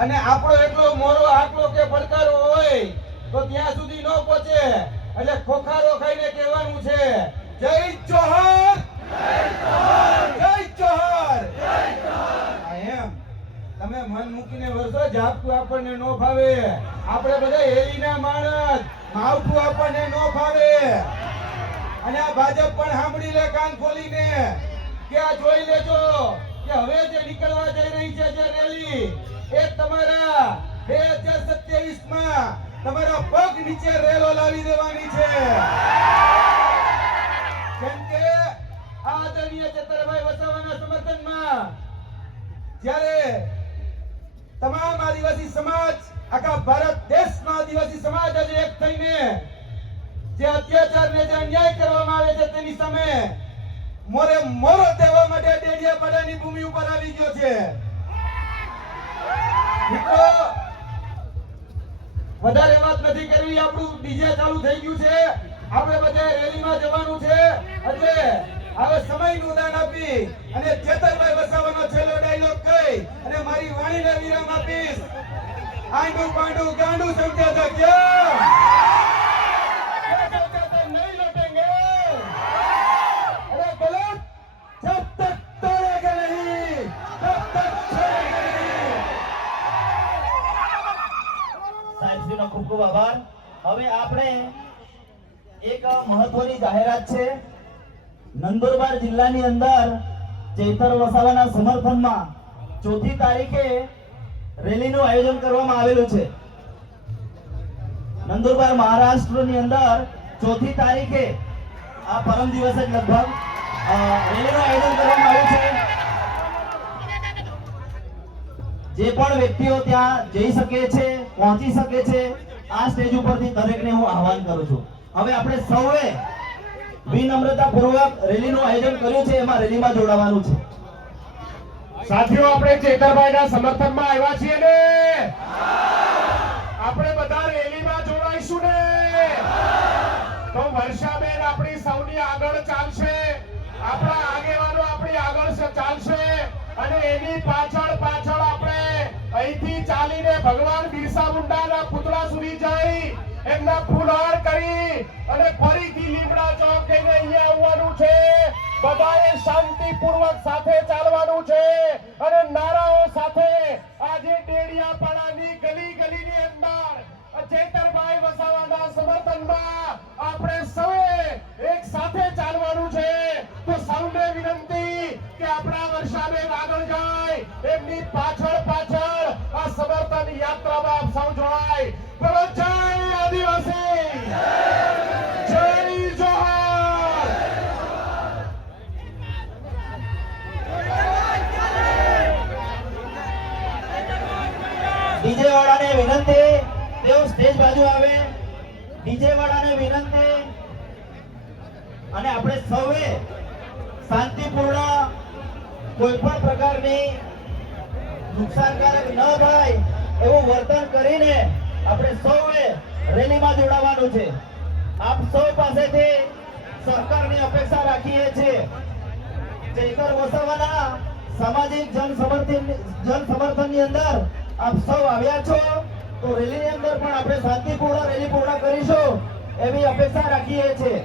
અને આપણો એટલો મોરો આટલો કે પડકારો હોય તો ત્યાં સુધી ન પહોંચે. એટલે ખોખારો ખાઈને કહેવાનું છે, જય જોહર, જય જોહર. એમ તમે મન મૂકીને વરસો, ઝાપટું આપણને ન ફાવે. આપણે બધા હેલીના માણસ, માવઠું આપણને ન ફાવે. અને આ ભાજપ પણ સાંભળી લે કાન ખોલીને કે આ જોઈ લેજો કે હવે જે નીકળવા જઈ રહી છે જે રેલી, એ તમારા 2027 માં તમારા પગ નીચે રેલો લાવી દેવાની છે. કેમ કે આદરણીય ચેતરભાઈ વસાવાના સમર્થનમાં જ્યારે તમામ આદિવાસી સમાજ, આખા ભારત દેશમાં આદિવાસી સમાજ આજે એક થઈને જે અત્યાચાર ને જે અન્યાય કરવામાં આવે છે તેની સામે મોરે મોરો દેવા માટે ડેડિયાપાડાની ભૂમિ ઉપર આવી ગયો છે. મિત્રો, વધારે વાત નથી કરવી. આપણું ડીજે ચાલુ થઈ ગયું છે. આપણે બધા રેલીમાં જવાનું છે. એટલે હવે સમયનું દાન આપી અને ચેતરભાઈ વસાવાનો છેલ્લો ડાયલોગ કહી અને મારી વાણીને વિરામ આપીશ. આંડુ પાંડુ ગાંડુ સમજ્યા હતા ક્યાં? नहीं लौटेंगे. अरे गलत, जब तक तोड़ेंगे नहीं, तब तक छोड़ेंगे नहीं. સાહેબશ્રીનો ખૂબ ખૂબ આભાર. હવે આપણે એક મહત્વની જાહેરાત છે. નંદુરબાર જિલ્લાની અંદર ચેતર વસાવાના સમર્થનમાં 4મી તારીખે રેલીનું આયોજન કરવામાં આવેલું છે. નંદુરબાર મહારાષ્ટ્રની અંદર 4મી તારીખે આ પરમ દિવસે લગભગ રેલીનું આયોજન કરવામાં આવ્યું છે. જે પણ વ્યક્તિઓ ત્યાં જઈ શકે છે, પહોંચી શકે છે, આ સ્ટેજ ઉપરથી દરેકને હું આહવાન કરું છું. હવે આપણે સૌએ વિનમ્રતાપૂર્વક રેલીનું આયોજન કર્યું છે, એમાં રેલીમાં જોડાવાનું છે. સાથીઓ, આપણે ચેતરભાઈના સમર્થનમાં આવ્યા છીએ ને? આપણે બધા રેલીમાં જોડાઈશું ને? તો વર્ષાબેન આપણી સૌની આગળ ચાલશે, આપણા આગેવાનો આપણી આગળ ચાલશે અને એની પાછળ પાછળ આપણે અહીંથી ચાલીને ભગવાન બિરસા મુંડાના પુતળા સુધી જઈ એમના ફૂલહાર કરી અને ફરીથી લીમડા ચોક જઈને અહીંયા આવવાનું છે. બધાએ શાંતિપૂર્વક સાથે ચાલવાનું છે અને નારાઓ સાથે આજે ડેડિયાપાડાની ગલી ગલીની અંદર ચેતરભાઈ વસાવાના સમર્થનમાં આપણે સૌએ એક સાથે ચાલવાનું છે. તો સૌને વિનંતી કે આપણા વર્ષાબેન આગળ જાય, એમની પાછળ પાછળ આ સમર્થન યાત્રામાં આપ સૌ જોડાય. બોલો જય આદિવાસી, જય જોહર. ડીજે વાળાને વિનંતી, તેઓ સ્ટેજ બાજુ આવે. ડીજે વાળાને વિનંતી. અને આપણે સૌએ શાંતિપૂર્ણ, કોઈ પણ પ્રકારની નુકસાનકારક ન થાય એવું વર્તન કરીને આપણે સૌએ રેલીમાં જોડાવાનું છે. આપ સૌ પાસેથી સરકારની અપેક્ષા રાખીએ છીએ. ચેતર વસાવાના સામાજિક જનસમર્થનની અંદર આપ સૌ આવ્યા છો, તો રેલીની અંદર પણ આપણે શાંતિપૂર્ણ રેલી પૂર્ણ કરીશું એવી અપેક્ષા રાખીએ છીએ.